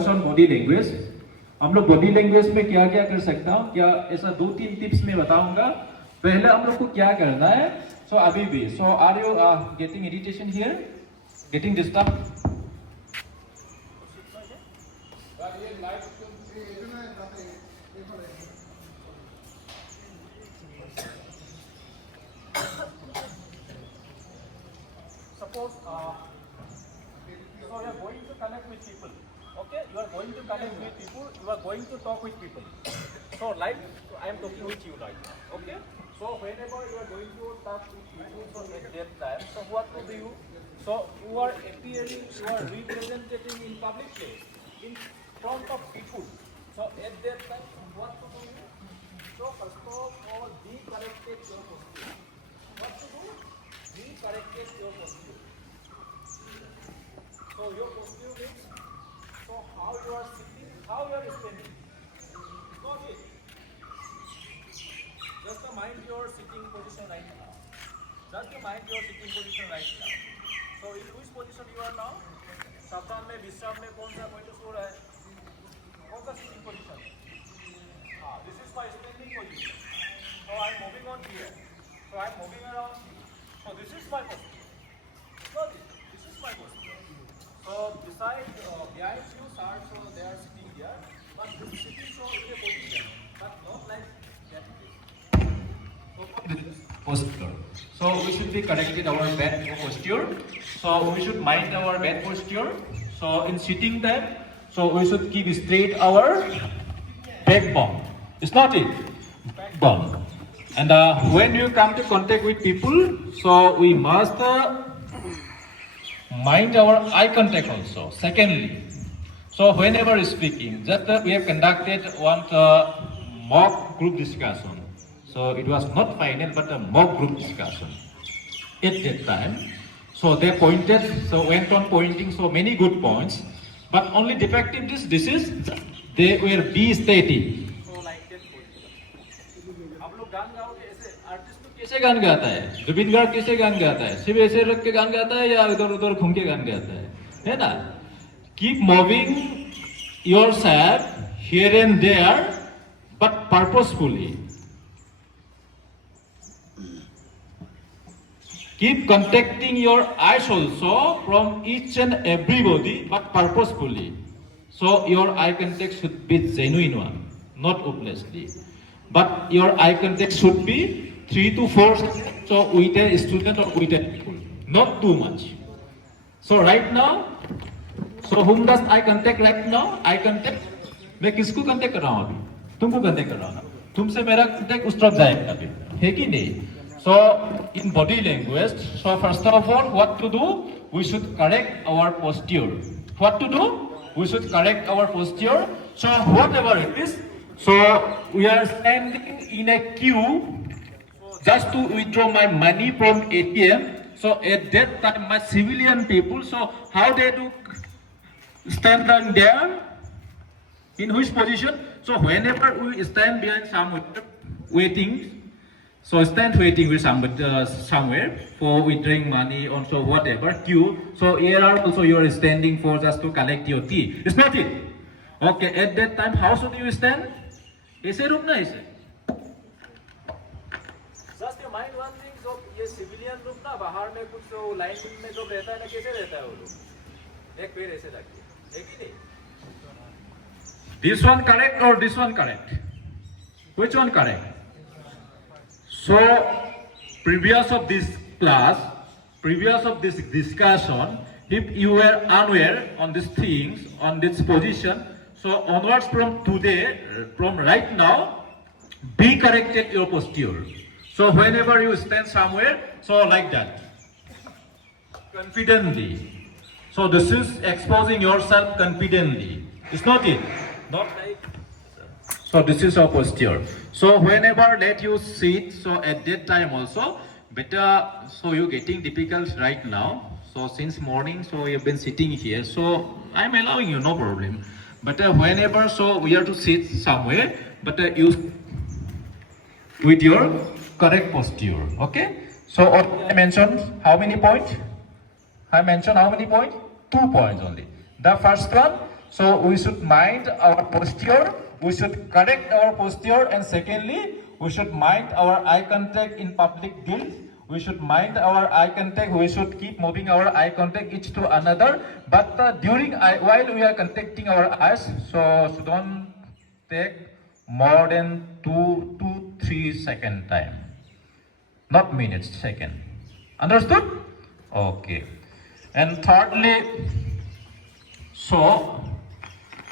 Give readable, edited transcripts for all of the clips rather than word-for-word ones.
points on body language. हम लोग body language में क्या क्या कर सकता हूँ, क्या ऐसा 2-3 tips में बताऊंगा. पहले हम लोग को क्या करना है. So अभी भी. So are you getting irritation here? Getting disturbed? Suppose so you are going to connect with people. Okay, you are going to connect with people. You are going to talk with people. So like I am talking with you right now. Okay. So whenever you are going to talk with people, so at that time, so what to do? So you are appearing, you are representing in public place, in front of people. So at that time, what to do? So first of all, be corrected your posture. What to do? Be corrected your posture. So your posture means, so how you are sitting, how you are standing. Not it. Just mind your sitting position right now. Just mind your sitting position right now. So in which position you are now? सप्ताह में विश्राम में कौन सा point so रहा है? कौन सा sitting position? This is my standing position. So I am moving on here. So I am moving around. So this is my posture. So this is my posture. So beside, behind you, sir, so they are sitting here. But this sitting so in a position, but not like that. So this is posture. So we should be corrected our bad posture. So we should mind our bad posture. So in sitting time, so we should keep straight our backbone. It's not it. Backbone. And when you come to contact with people, so we must mind our eye contact also. Secondly, so whenever speaking, just we have conducted one mock group discussion. So it was not final, but a mock group discussion. At that time, so they pointed, so went on pointing so many good points, but only defective this is they were be steady. So like that. आप लोग गान गाओगे ऐसे, artist तो कैसे गान गाता है? जुबिन गार्ग कैसे गान गाता है? सिर्फ ऐसे रख के गान गाता है या इधर-उधर घूम के गान गाता है ना? Keep moving yourself here and there, but purposefully. Keep contacting your eyes also from each and everybody, but purposefully. So your eye contact should be genuine one, not hopelessly. But your eye contact should be 3 to 4 seconds, so with a student or with a people, not too much. So right now, so whom does eye contact right now? Eye contact, मैं किसको contact कर रहा हूँ अभी? तुमको contact कर रहा हूँ ना? तुमसे मेरा contact उस तरफ जाएगा अभी, है कि नहीं? So in body language, so first of all, what to do? We should correct our posture. What to do? We should correct our posture. So whatever it is, so we are standing in a queue just to withdraw my money from ATM. So at that time, my civilian people, so how they do stand down there? In which position? So whenever we stand behind someone waiting, so stand waiting with somebody somewhere for withdrawing money, also whatever queue. So here are also you are standing for just to collect your tea. It's not it. Okay, at that time, how should you stand? ऐसे रुकना ऐसे. Just you mind one thing, so ये civilian लोग ना बाहर में कुछ line में जो रहता है ना कैसे रहता है वो लोग? एक पैर ऐसे रखते हैं, है कि नहीं? This one correct or this one correct? Which one correct? So, previous of this class, previous of this discussion, if you were unaware on these things, on this position, so onwards from today, from right now, be corrected your posture. So whenever you stand somewhere, so like that, confidently. So this is exposing yourself confidently. It's not it. Not like. So this is our posture. So whenever let you sit, so at that time also, better, so you're getting difficult right now. So since morning, so you've been sitting here. So I'm allowing you, no problem. But whenever, so we have to sit somewhere, but you with your correct posture, okay? So I mentioned how many points? I mentioned how many points? 2 points only. The first one, So we should mind our posture, we should correct our posture, and secondly, we should mind our eye contact in public guilt. We should mind our eye contact, we should keep moving our eye contact each to another. But while we are contacting our eyes, so don't take more than 2 to 3 second time. Not minutes, second. Understood? Okay. And thirdly, so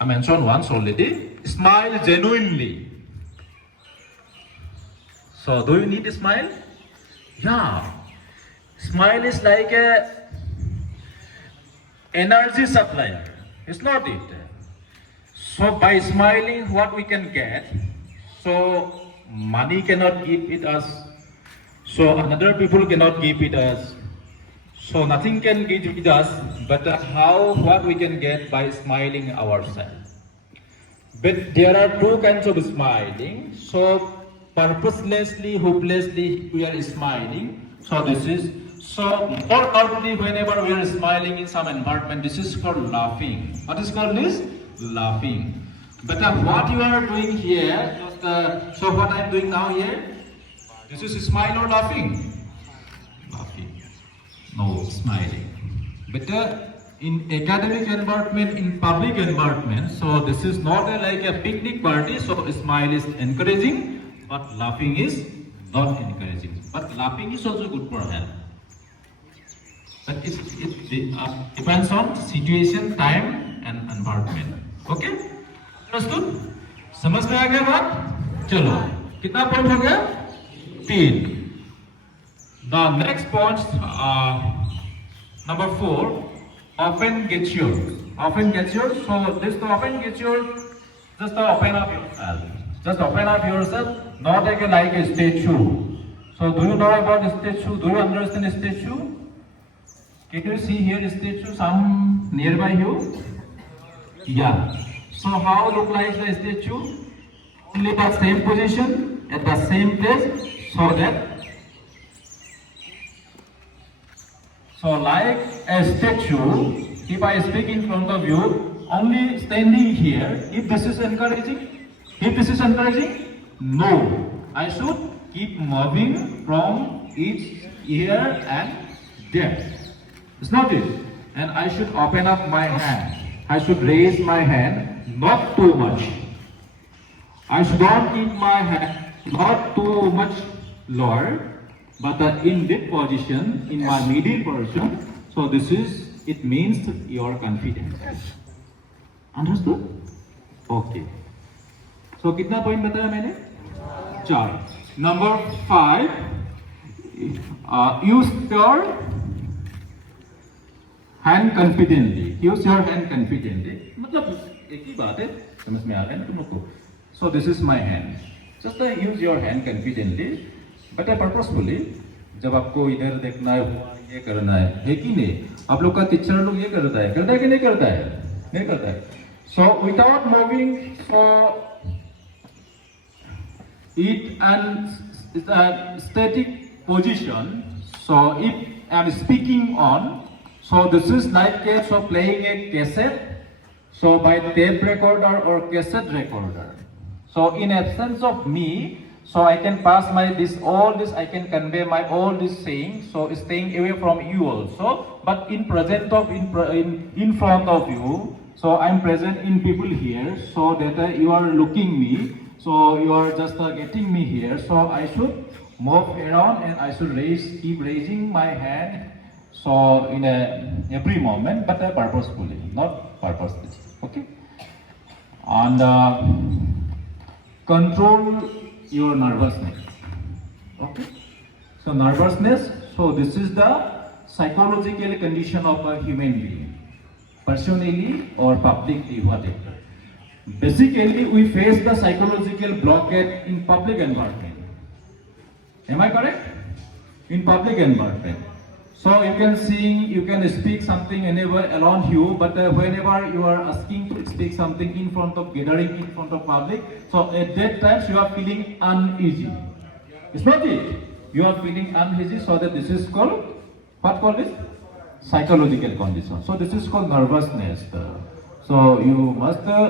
I mentioned once already, smile genuinely. So do you need a smile? Yeah. Smile is like a energy supplier. It's not it. So by smiling, what we can get? So money cannot give it us. So another people cannot give it us. So nothing can give it us. But what we can get by smiling ourselves. But there are two kinds of smiling. So purposelessly, hopelessly, we are smiling. So this is more outwardly whenever we are smiling in some environment. This is called laughing. What is called this? Laughing. But what you are doing here, so what I am doing now here, this is smile or laughing? Laughing. No, smiling. But in academic environment, in public environment, so this is not like a picnic party, so smile is encouraging, but laughing is not encouraging. But laughing is also good for health. But it depends on situation, time and environment. Okay? Understood? समझ में आ गया बात? चलो, कितना point हो गया? 3. The next point, number 4, often gets yours. Often gets yours. So this to often gets yours, just open up yourself. Just open up yourself, not like a statue. So do you know about statue? Do you understand statue? Can you see here statue some nearby you? Yeah. So how look like the statue? Only the same position at the same place, so like a statue, if I speak in front of you, only standing here, if this is encouraging? If this is encouraging? No. I should keep moving from each here and there. It's not it. And I should open up my hand. I should raise my hand, not too much. I should not keep my hand not too much lower, but in this position, in my middle position. So this is, it means your confidence. Understood? Okay. So कितना point बताया मैंने? 4. Number 5, use your hand confidently. Use your hand confidently. मतलब एक ही बात है, समझ में आ रहा है ना तुम लोग को? So this is my hand. Just use your hand confidently, but purposefully. जब आपको इधर देखना है, ये करना है कि नहीं? आप लोग का टीचर लोग ये करता है कि नहीं करता है? नहीं करता है. So without moving, so it and static position. So if I'm speaking on, so this is like playing a cassette. So by tape recorder or cassette recorder. So in absence of me, so I can pass all this, I can convey all this saying. So staying away from you also. But in front of you, so I'm present in people here, so that you are looking me. So you are just getting me here. So I should move around and I should keep raising my hand. So in every moment, but purposefully, not purposely. Okay. And control your nervousness. Okay. So nervousness. So this is the psychological condition of a human being, personally or publicly, whatever. Basically, we face the psychological blockade in public environment. Am I correct? In public environment. So you can sing, you can speak something anywhere around you, but whenever you are asking to speak something in front of gathering, in front of public, so at that time you are feeling uneasy. It's not it. You are feeling uneasy, so that this is called, what called this? Psychological condition. So this is called nervousness. So you must